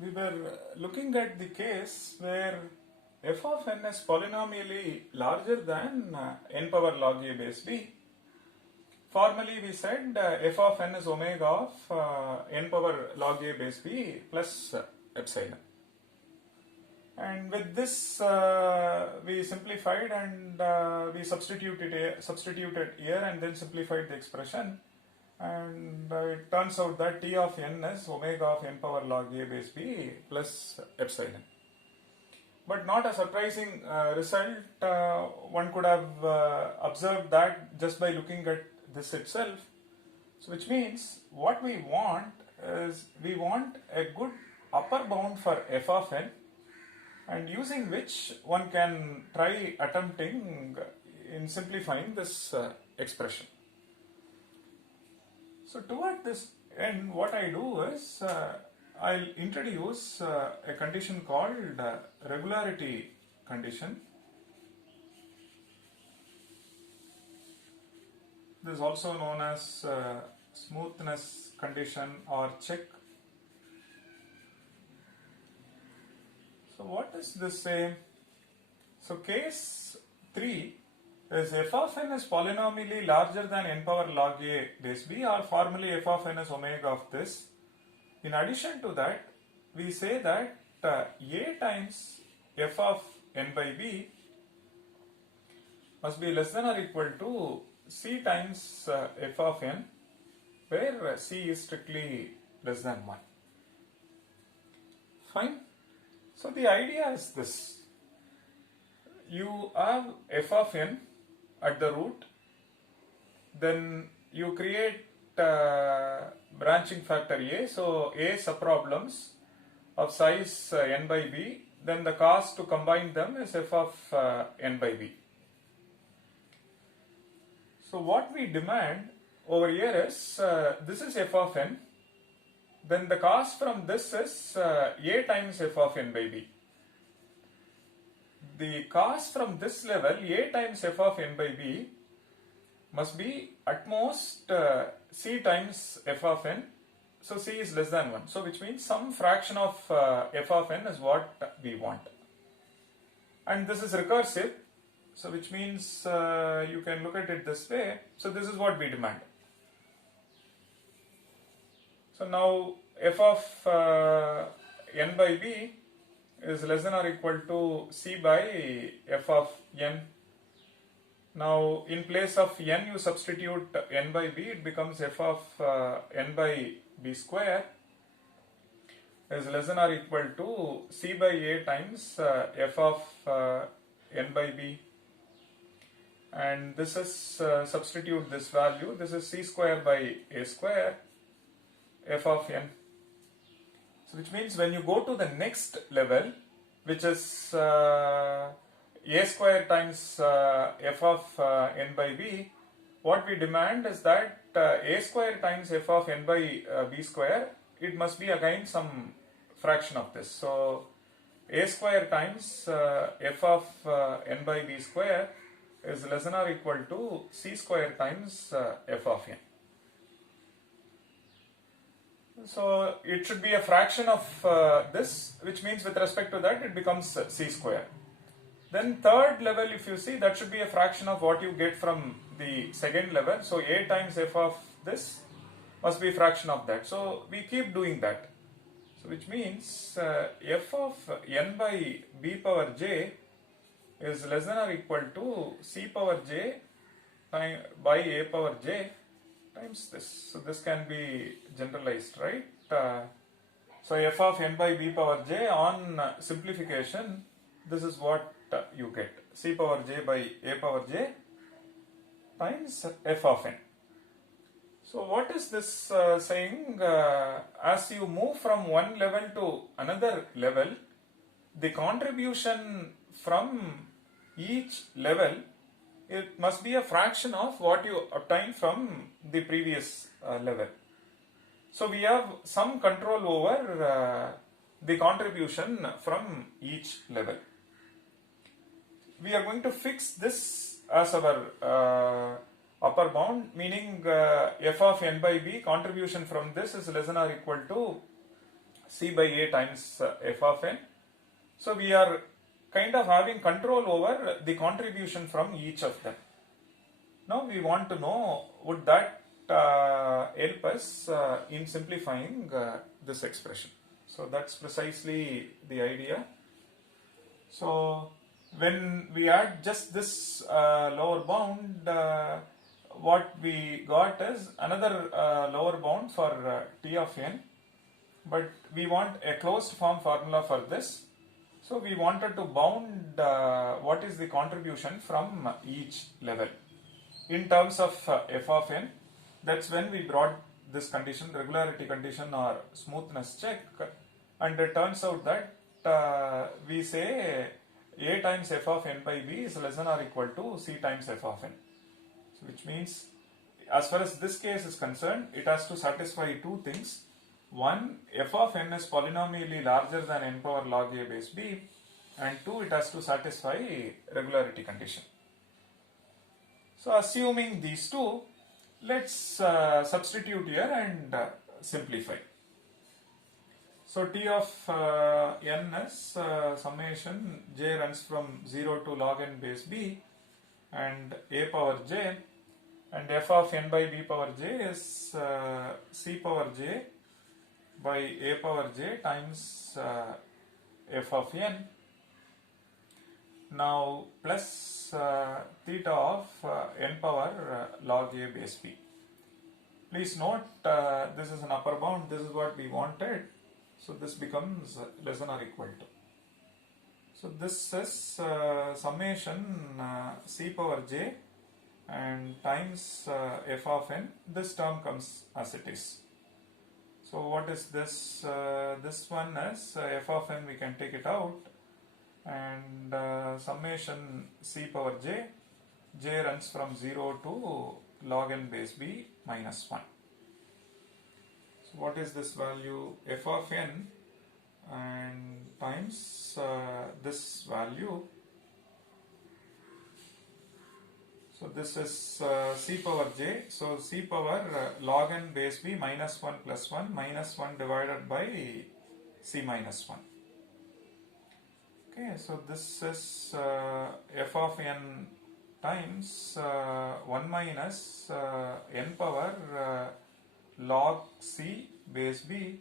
We were looking at the case where f of n is polynomially larger than n power log a base b. Formally we said f of n is omega of n power log a base b plus epsilon. And with this we simplified and we substituted here and then simplified the expression, and it turns out that t of n is omega of n power log a base b plus epsilon. But not a surprising result. One could have observed that just by looking at this itself. So which means what we want is we want a good upper bound for f of n, and using which one can try attempting in simplifying this expression. So toward this end, what I do is I'll introduce a condition called regularity condition. This is also known as smoothness condition or check. So what does this say? So case 3 is f of n is polynomially larger than n power log a base b, or formally f of n is omega of this. In addition to that, we say that a times f of n by b must be less than or equal to c times f of n, where c is strictly less than 1. Fine. So the idea is this. You have f of n at the root, then you create branching factor a, so a subproblems of size n by b, then the cost to combine them is f of n by b. So what we demand over here is this is f of n, then the cost from this is a times f of n by b. The cost from this level, a times f of n by b, must be at most c times f of n. So c is less than 1. So which means some fraction of f of n is what we want. And this is recursive. So which means you can look at it this way. So this is what we demand. So now f of n by b is less than or equal to c by f of n. Now in place of n you substitute n by b, it becomes f of n by b square is less than or equal to c by a times f of n by b, and this is substitute this value, this is c square by a square f of n. So which means when you go to the next level, which is a square times f of n by b, what we demand is that a square times f of n by b square, it must be again some fraction of this. So a square times f of n by b square is less than or equal to c square times f of n. So it should be a fraction of this, which means with respect to that it becomes c square. Then third level, if you see, that should be a fraction of what you get from the second level. So a times f of this must be a fraction of that. So we keep doing that. So which means f of n by b power j is less than or equal to c power j by a power j times this. So this can be generalized, right? So f of n by b power j on simplification, this is what you get, c power j by a power j times f of n. So what is this saying? As you move from one level to another level, the contribution from each level, it must be a fraction of what you obtained from the previous level. So we have some control over the contribution from each level. We are going to fix this as our upper bound, meaning f of n by b, contribution from this is less than or equal to c by a times f of n. So we are kind of having control over the contribution from each of them. Now we want to know, would that help us in simplifying this expression. So that's precisely the idea. So when we add just this lower bound, what we got is another lower bound for t of n, but we want a closed form formula for this. So we wanted to bound what is the contribution from each level in terms of f of n. That's when we brought this condition, regularity condition or smoothness check, and it turns out that we say a times f of n by b is less than or equal to c times f of n. So which means, as far as this case is concerned, it has to satisfy two things. One, f of n is polynomially larger than n power log a base b, and two, it has to satisfy regularity condition. So assuming these two, let's substitute here and simplify. So t of n is summation j runs from 0 to log n base b and a power j, and f of n by b power j is c power j by a power j times f of n. Now plus theta of n power log a base b. Please note this is an upper bound, this is what we wanted, so this becomes less than or equal to. So this is summation c power j and times f of n. This term comes as it is. So what is this? This one is f of n, we can take it out, and summation c power j, j runs from 0 to log n base b minus 1. So what is this value? F of n and times this value. So this is c power j, so c power log n base b minus 1 plus 1 minus 1 divided by c minus 1. Okay, so this is f of n times 1 minus n power log c base b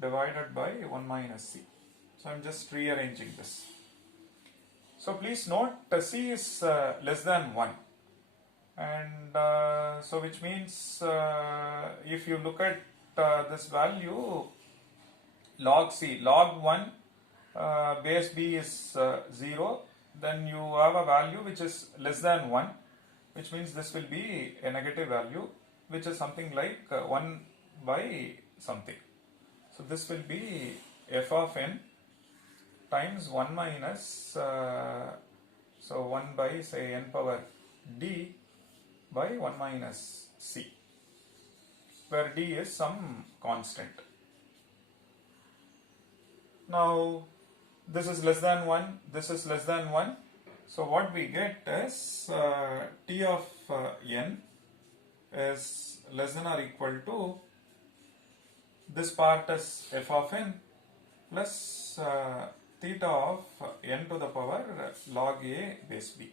divided by 1 minus c. So I'm just rearranging this. So please note c is less than 1. And so which means if you look at this value log c, log 1 base b is 0, then you have a value which is less than 1, which means this will be a negative value, which is something like 1 by something. So this will be f of n times 1 minus so 1 by say n power d by 1 minus c, where d is some constant. Now this is less than 1, this is less than 1. So what we get is t of n is less than or equal to, this part is f of n plus theta of n to the power log a base b.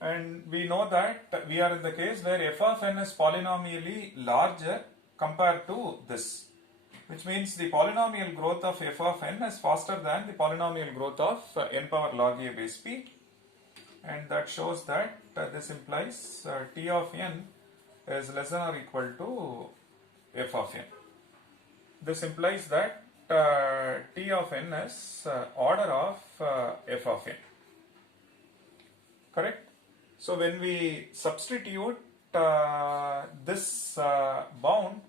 And we know that we are in the case where f of n is polynomially larger compared to this, which means the polynomial growth of f of n is faster than the polynomial growth of n power log a base b, and that shows that this implies t of n is less than or equal to f of n. This implies that t of n is order of f of n. Correct? So when we substitute this bound,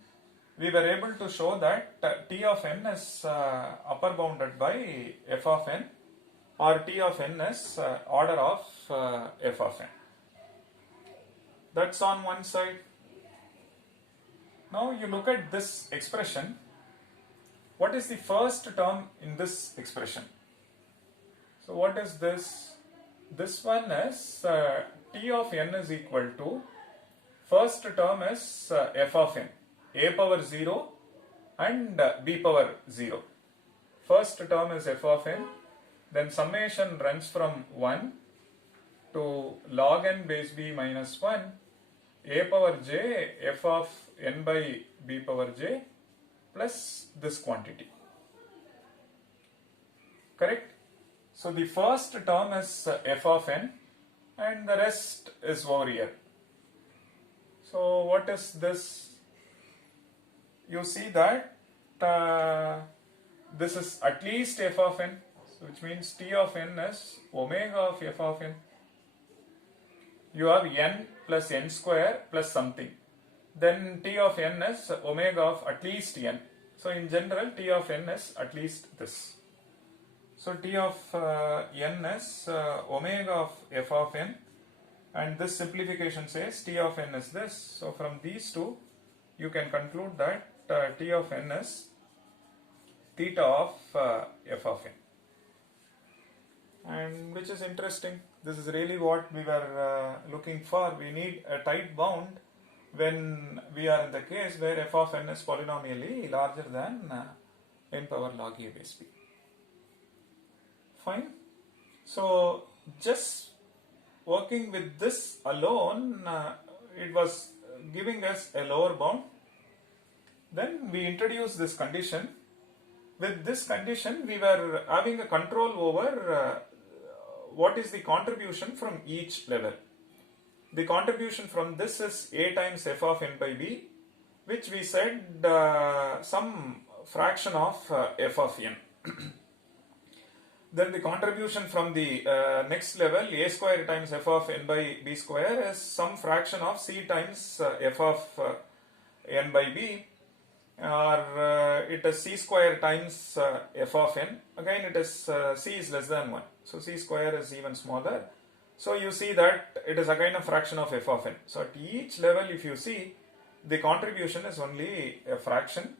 we were able to show that t of n is upper bounded by f of n, or t of n is order of f of n. That's on one side. Now you look at this expression. What is the first term in this expression? So what is this? This one is t of n is equal to, first term is f of n, a power 0 and b power 0. First term is f of n, then summation runs from 1 to log n base b minus 1 a power j f of n by b power j plus this quantity. Correct? So the first term is f of n and the rest is over here. So what is this? You see that this is at least f of n, which means t of n is omega of f of n. You have n plus n square plus something. Then t of n is omega of at least n. So in general, t of n is at least this. So t of n is omega of f of n, and this simplification says t of n is this. So from these two, you can conclude that t of n is theta of f of n. And which is interesting. This is really what we were looking for. We need a tight bound when we are in the case where f of n is polynomially larger than n power log a base b. Fine. So just working with this alone, it was giving us a lower bound. Then we introduced this condition. With this condition, we were having a control over what is the contribution from each level. The contribution from this is a times f of n by b, which we said some fraction of f of n. Then the contribution from the next level, a square times f of n by b square, is some fraction of c times f of n by b, or it is c square times f of n. Again, it is c is less than 1, so c square is even smaller. So you see that it is again a fraction of f of n. So at each level, if you see, the contribution is only a fraction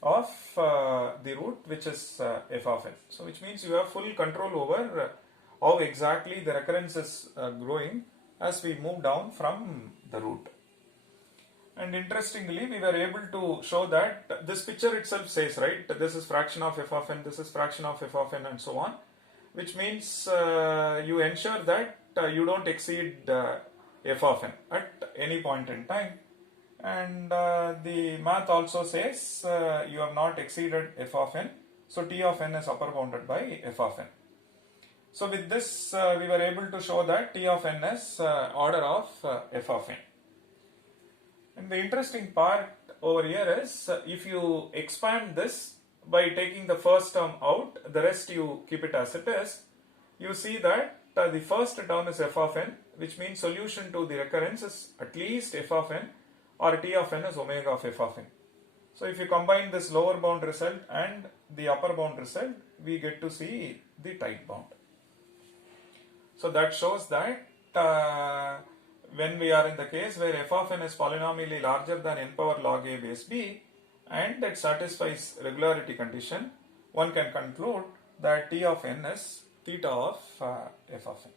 of the root, which is f of n. So which means you have full control over how exactly the recurrence is growing as we move down from the root. And interestingly, we were able to show that this picture itself says, right, this is fraction of f of n, this is fraction of f of n, and so on, which means you ensure that you don't exceed f of n at any point in time. And the math also says you have not exceeded f of n, so t of n is upper bounded by f of n. So with this, we were able to show that t of n is order of f of n. And the interesting part over here is if you expand this by taking the first term out, the rest you keep it as it is, you see that the first term is f of n, which means solution to the recurrence is at least f of n, or t of n is omega of f of n. So if you combine this lower bound result and the upper bound result, we get to see the tight bound. So that shows that when we are in the case where f of n is polynomially larger than n power log a base b and that satisfies regularity condition, one can conclude that t of n is theta of f of n.